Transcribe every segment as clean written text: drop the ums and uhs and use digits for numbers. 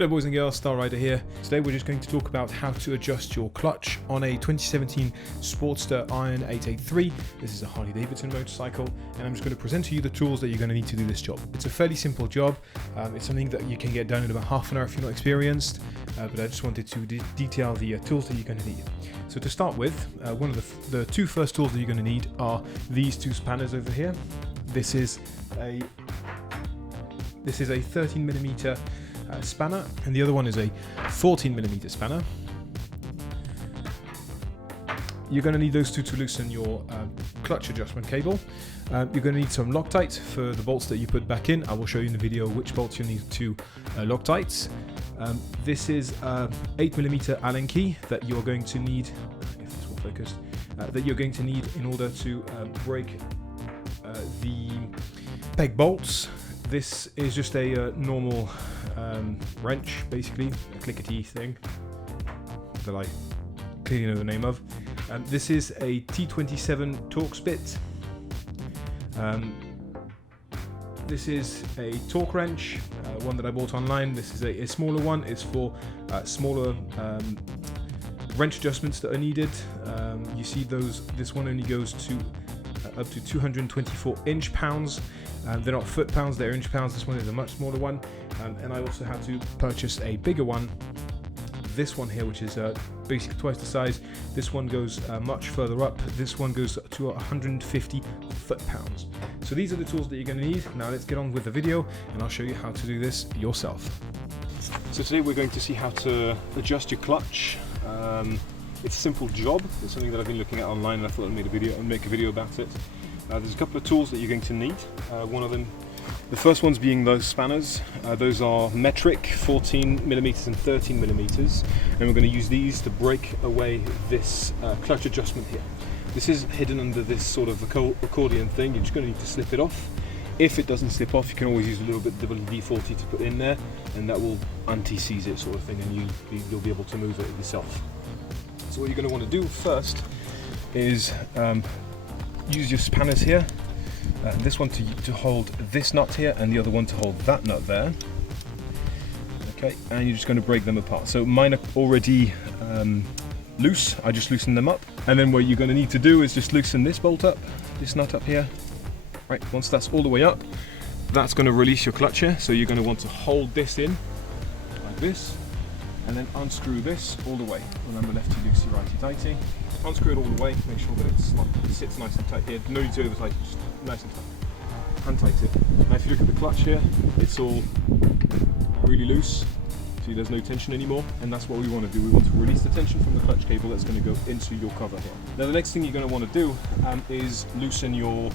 Hello boys and girls, Star Rider here. Today we're just going to talk about how to adjust your clutch on a 2017 Sportster Iron 883. This is a Harley Davidson motorcycle, and I'm just going to present to you the tools that you're going to need to do this job. It's a fairly simple job. It's something that you can get done in about half an hour if you're not experienced, but I just wanted to detail the tools that you're going to need. So to start with, one of the two first tools that you're going to need are these two spanners over here. This is a 13mm spanner, and the other one is a 14mm spanner. You're going to need those two to loosen your clutch adjustment cable. You're going to need some Loctite for the bolts that you put back in. I will show you in the video which bolts you need to Loctite. This is 8mm Allen key that you're going to need, if this will focus, that you're going to need in order to break the peg bolts. This is just a normal wrench, basically, a clickety thing that I clearly know the name of. This is a T27 Torx bit. This is a torque wrench, one that I bought online. This is a smaller one. It's for smaller wrench adjustments that are needed. You see those. This one only goes to up to 224 inch-pounds. They're not foot-pounds, they're inch-pounds. This one is a much smaller one. And I also had to purchase a bigger one. This one here, which is basically twice the size. This one goes much further up. This one goes to 150 foot-pounds. So these are the tools that you're going to need. Now let's get on with the video, and I'll show you how to do this yourself. So today we're going to see how to adjust your clutch. It's a simple job. It's something that I've been looking at online, and I thought I'd make a video about it. There's a couple of tools that you're going to need. One of them, the first one's being those spanners. Those are metric, 14mm and 13mm, and we're going to use these to break away this clutch adjustment here. This is hidden under this sort of accordion thing. You're just going to need to slip it off. If it doesn't slip off, you can always use a little bit of WD-40 to put in there, and that will anti-seize it, sort of thing, and you'll be able to move it yourself. So what you're going to want to do first is use your spanners here. This one to hold this nut here, and the other one to hold that nut there. Okay, and you're just going to break them apart. So mine are already loose. I just loosen them up, and then what you're going to need to do is just loosen this bolt up, this nut up here. Right, once that's all the way up, that's going to release your clutch here. So you're going to want to hold this in like this, and then unscrew this all the way. Remember, lefty loosey, righty tighty. Unscrew it all the way, make sure that it sits nice and tight here. No need to oversight, just nice and tight. Hand tight it. Now if you look at the clutch here, it's all really loose. See, there's no tension anymore, and that's what we want to do. We want to release the tension from the clutch cable that's going to go into your cover here. Now the next thing you're going to want to do is loosen your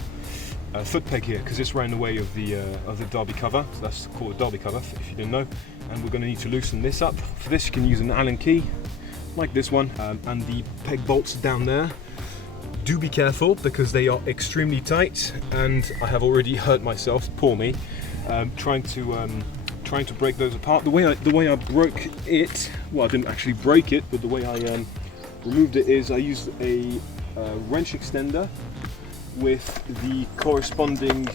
foot peg here, because it's right in the way of the derby cover. So that's called a derby cover, if you didn't know. And we're going to need to loosen this up. For this, you can use an Allen key, like this one, and the peg bolts down there. Do be careful, because they are extremely tight, and I have already hurt myself, poor me, trying to break those apart. The way I broke it, well, I didn't actually break it, but the way I removed it is I used a wrench extender with the corresponding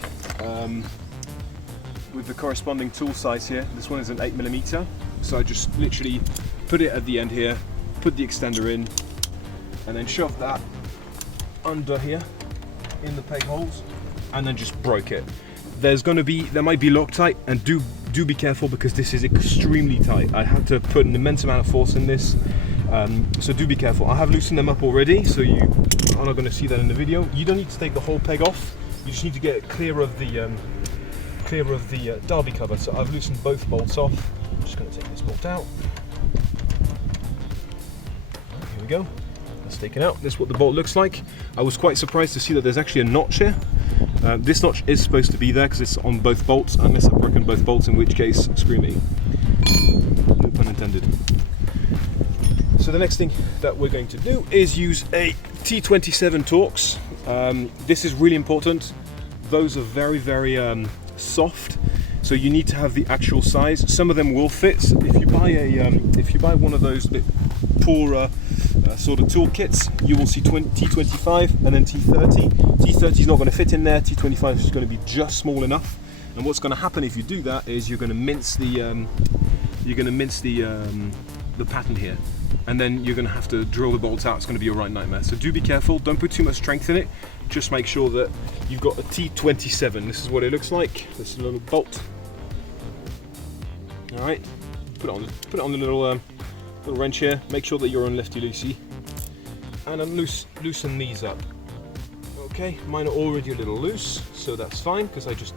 tool size here. This one is an 8mm, so I just literally put it at the end here, put the extender in, and then shove that under here in the peg holes, and then just broke it. There might be Loctite, and do be careful, because this is extremely tight. I had to put an immense amount of force in this, so do be careful. I have loosened them up already, so you are not going to see that in the video. You don't need to take the whole peg off. You just need to get it clear of the derby cover. So I've loosened both bolts off. I'm just going to take this bolt out. Here we go. That's taken out. This is what the bolt looks like. I was quite surprised to see that there's actually a notch here. This notch is supposed to be there because it's on both bolts, unless I've broken both bolts, in which case, screw me. No pun intended. So the next thing that we're going to do is use a T27 Torx. This is really important. Those are very, very soft, so you need to have the actual size. Some of them will fit. If you buy one of those bit poorer sort of tool kits, you will see T25 and then T30. T30 is not going to fit in there. T25 is going to be just small enough. And what's going to happen if you do that is you're going to mince the you're going to mince the pattern here, and then you're going to have to drill the bolts out. It's going to be a right nightmare. So do be careful, don't put too much strength in it. Just make sure that you've got a T27. This is what it looks like. This is a little bolt. All right, put it on the little wrench here. Make sure that you're on lefty-loosey, and then loosen these up. Okay, mine are already a little loose, so that's fine, because I just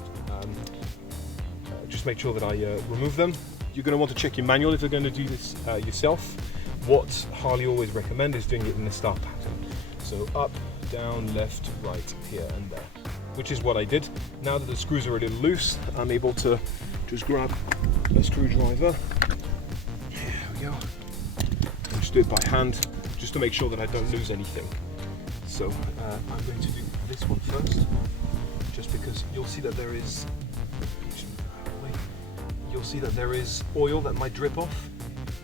make sure that I remove them. You're going to want to check your manual if you're going to do this yourself. What Harley always recommend is doing it in the star pattern. So up, down, left, right, here and there, which is what I did. Now that the screws are a little loose, I'm able to just grab a screwdriver. Here we go. And just do it by hand, just to make sure that I don't lose anything. So I'm going to do this one first, just because you'll see that there is oil that might drip off.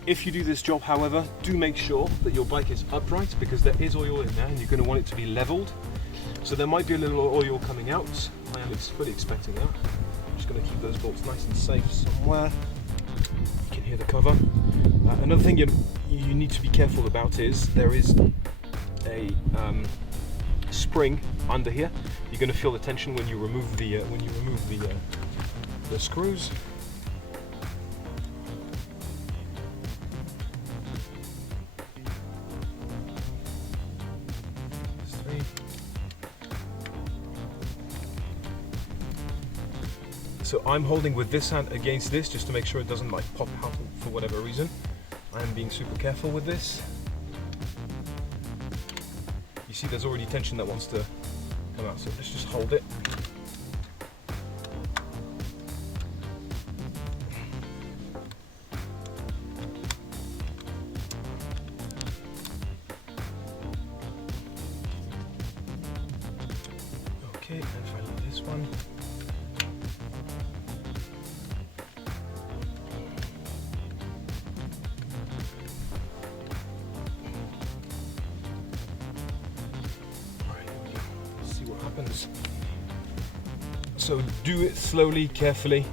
If you do this job, however, do make sure that your bike is upright, because there is oil in there and you're going to want it to be leveled. So there might be a little oil coming out. I am fully expecting that. I'm just going to keep those bolts nice and safe somewhere. You can hear the cover. Another thing you need to be careful about is there is a spring under here. You're going to feel the tension when you remove the screws. So I'm holding with this hand against this, just to make sure it doesn't like pop out for whatever reason. I am being super careful with this. You see there's already tension that wants to come out, so let's just hold it. Okay, and finally this one. So do it slowly, carefully.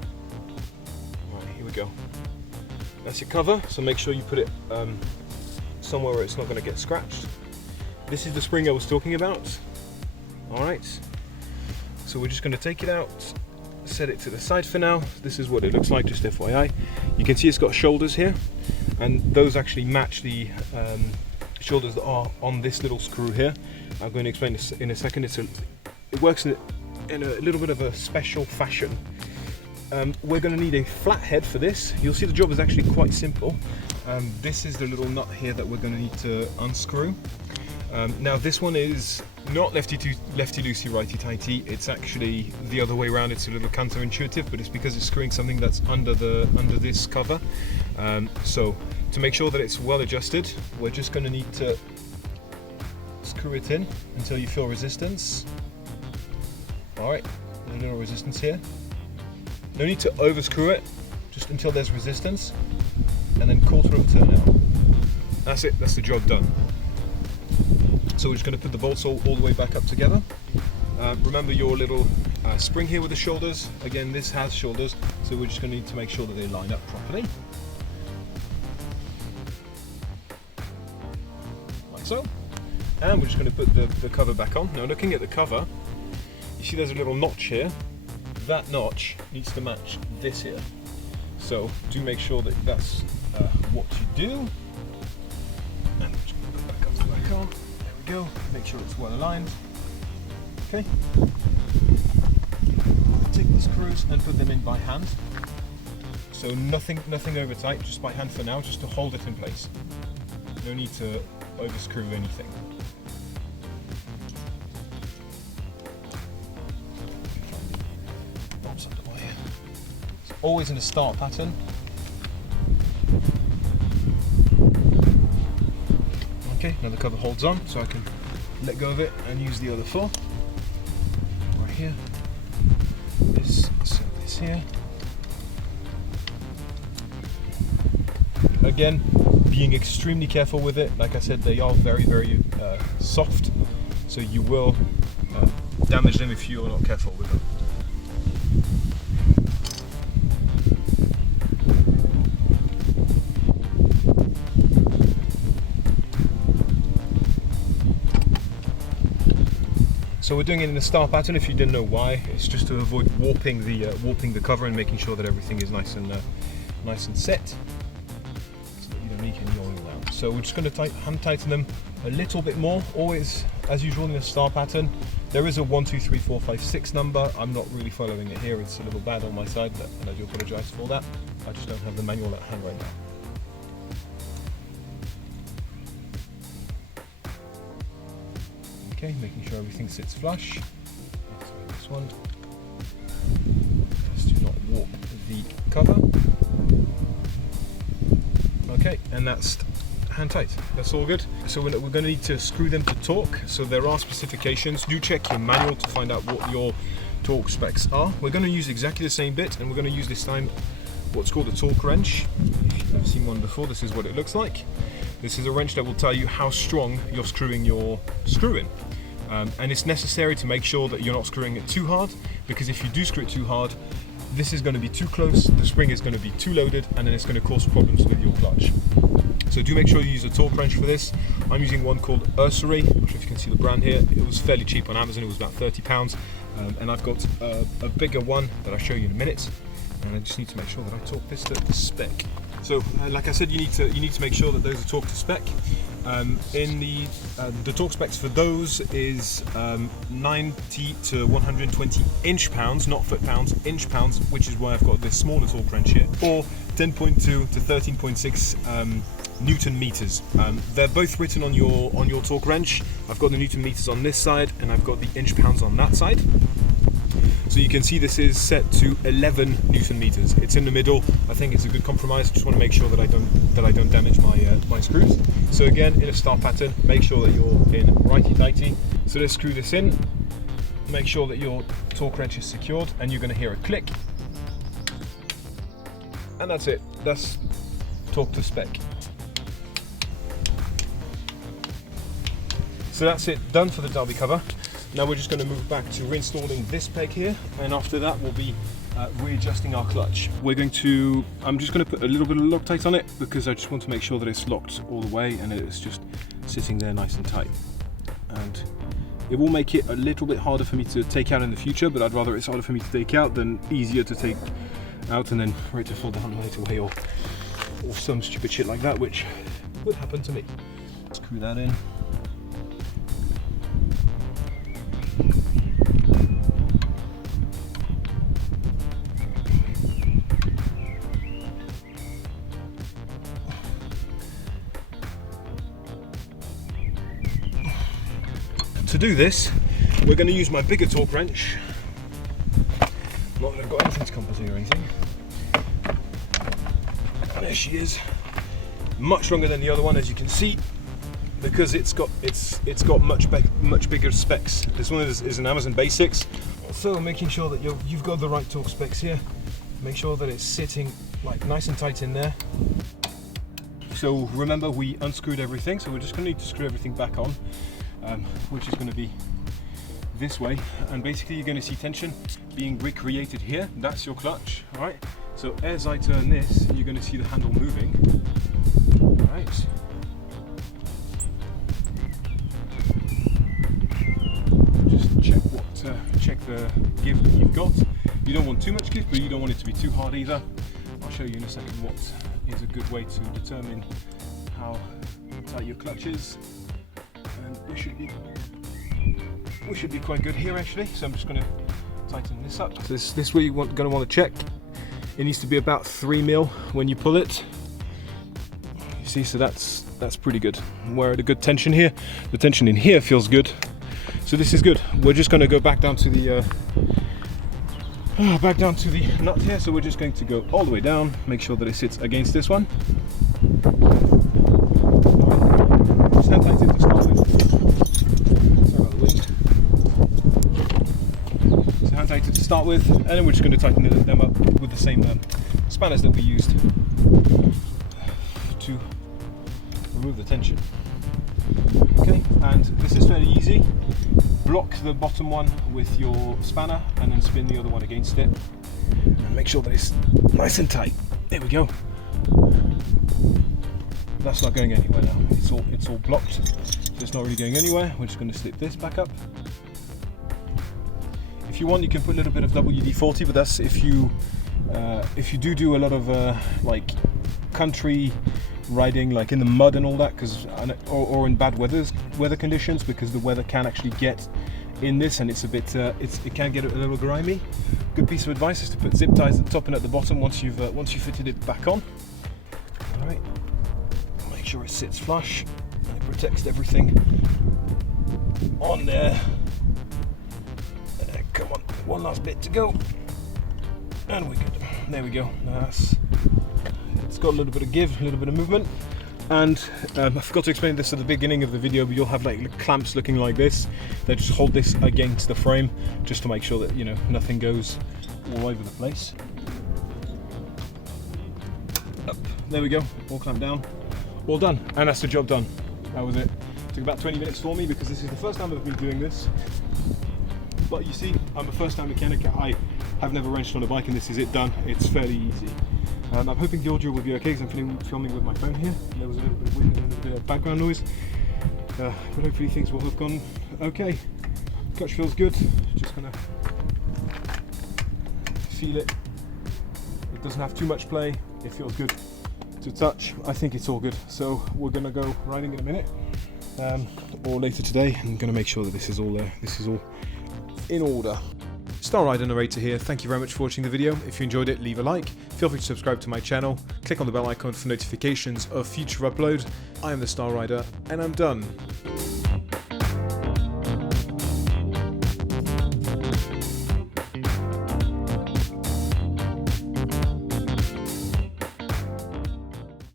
Right, here we go. That's your cover, so make sure you put it somewhere where it's not going to get scratched. This is the spring I was talking about. Alright, so we're just going to take it out, set it to the side for now. This is what it looks like, just FYI. You can see it's got shoulders here, and those actually match the shoulders that are on this little screw here. I'm going to explain this in a second. It works in a little bit of a special fashion. We're going to need a flat head for this. You'll see the job is actually quite simple. This is the little nut here that we're going to need to unscrew. Now this one is not lefty-loosey, righty-tighty. It's actually the other way around. It's a little counterintuitive, but it's because it's screwing something that's under this cover. So to make sure that it's well adjusted, we're just going to need to screw it in until you feel resistance. Alright, a little resistance here. No need to overscrew it, just until there's resistance, and then quarter of a turn out. That's it, that's the job done. So we're just going to put the bolts all the way back up together. Remember your little spring here with the shoulders. Again, this has shoulders, so we're just going to need to make sure that they line up properly. Like so. And we're just going to put the cover back on. Now looking at the cover, you see there's a little notch here. That notch needs to match this here. So do make sure that that's what you do. And we're just going to put that cover back on. There we go. Make sure it's well aligned. Okay. Take the screws and put them in by hand. So nothing over tight, just by hand for now, just to hold it in place. No need to overscrew anything. Always in a start pattern. Okay, now the cover holds on, so I can let go of it and use the other four. Right here. This here. Again, being extremely careful with it. Like I said, they are very, very soft, so you will damage them if you are not careful with them. So we're doing it in the star pattern. If you didn't know why, it's just to avoid warping the cover and making sure that everything is nice and set, so that you don't leak any oil out. So we're just going to hand tighten them a little bit more. Always, as usual, in the star pattern, there is a 1, 2, 3, 4, 5, 6 number. I'm not really following it here. It's a little bad on my side, and I do apologise for that. I just don't have the manual at hand right now. Okay, making sure everything sits flush. Let's do this one. Just do not warp the cover. Okay, and that's hand tight. That's all good. So we're going to need to screw them to torque. So there are specifications. Do check your manual to find out what your torque specs are. We're going to use exactly the same bit, and we're going to use this time what's called a torque wrench. If you've seen one before, this is what it looks like. This is a wrench that will tell you how strong you're screwing your screw in. And it's necessary to make sure that you're not screwing it too hard, because if you do screw it too hard, this is going to be too close, the spring is going to be too loaded, and then it's going to cause problems with your clutch. So do make sure you use a torque wrench for this. I'm using one called HARLEY. I'm not sure if you can see the brand here. It was fairly cheap on Amazon. It was about £30. And I've got a bigger one that I'll show you in a minute. And I just need to make sure that I torque this to spec. So, like I said, you need to make sure that those are torqued to spec. In the torque specs for those is 90 to 120 inch-pounds, not foot-pounds, inch-pounds, which is why I've got this smaller torque wrench here, or 10.2 to 13.6 Newton meters. They're both written on your torque wrench. I've got the Newton meters on this side, and I've got the inch-pounds on that side. So you can see this is set to 11 Newton meters. It's in the middle. I think it's a good compromise. Just want to make sure that I don't damage my screws. So again, in a star pattern, make sure that you're in righty-tighty. So let's screw this in. Make sure that your torque wrench is secured, and you're going to hear a click. And that's it. That's torque to spec. So that's it, done for the derby cover. Now we're just going to move back to reinstalling this peg here, and after that we'll be readjusting our clutch. I'm just going to put a little bit of Loctite on it, because I just want to make sure that it's locked all the way and it's just sitting there nice and tight. And it will make it a little bit harder for me to take out in the future, but I'd rather it's harder for me to take out than easier to take out and then for it to fall down right away, or some stupid shit like that, which would happen to me. Screw that in. To do this, we're going to use my bigger torque wrench. Not that I've got anything to compensate or anything. There she is. Much longer than the other one, as you can see, because it's got much bigger specs. This one is an Amazon Basics. So making sure that you've got the right torque specs here. Make sure that it's sitting like nice and tight in there. So remember, we unscrewed everything, so we're just going to need to screw everything back on. Which is going to be this way, and basically you're going to see tension being recreated here. That's your clutch, all right? So as I turn this, you're going to see the handle moving, all right? Just check the give that you've got. You don't want too much give, but you don't want it to be too hard either. I'll show you in a second what is a good way to determine how tight your clutch is. And we should be quite good here actually. So I'm just going to tighten this up. So this way you're going to want to check. It needs to be about 3 mil when you pull it. You see, so that's pretty good. We're at a good tension here. The tension in here feels good. So this is good. We're just going to go back down to the nut here. So we're just going to go all the way down. Make sure that it sits against this one. Just hand tight it to start with. Sorry about the wind. So hand tight it to start with, and then we're just going to tighten them up with the same spanners that we used to remove the tension. Okay, and this is fairly easy. Block the bottom one with your spanner and then spin the other one against it. And make sure that it's nice and tight. There we go. That's not going anywhere now. It's all blocked, so it's not really going anywhere. We're just going to slip this back up. If you want, you can put a little bit of WD-40, but that's if you do a lot of like country riding, like in the mud and all that, or in bad weather conditions, because the weather can actually get in this, and it's a bit it can get a little grimy. Good piece of advice is to put zip ties at the top and at the bottom once you've fitted it back on. All right, make sure it sits flush and it protects everything on there. Come on, one last bit to go, and we're good. There we go. It's got a little bit of give, a little bit of movement. And I forgot to explain this at the beginning of the video, but you'll have like clamps looking like this. They just hold this against the frame just to make sure that, you know, nothing goes all over the place. Up. There we go, all clamped down, all done, and that's the job done. That was it. Took about 20 minutes for me because this is the first time I've been doing this. But you see, I'm a first-time mechanic. I have never wrenched on a bike, and this is it done. It's fairly easy. I'm hoping the audio will be okay because I'm filming with my phone here. There was a little bit of wind and a little bit of background noise. But hopefully things will have gone okay. Clutch feels good. Just gonna feel it. It doesn't have too much play. It feels good to touch. I think it's all good. So we're gonna go riding in a minute, or later today. I'm gonna make sure that this is all in order. Star Rider Narrator here. Thank you very much for watching the video. If you enjoyed it, leave a like. Feel free to subscribe to my channel. Click on the bell icon for notifications of future uploads. I am the Star Rider, and I'm done.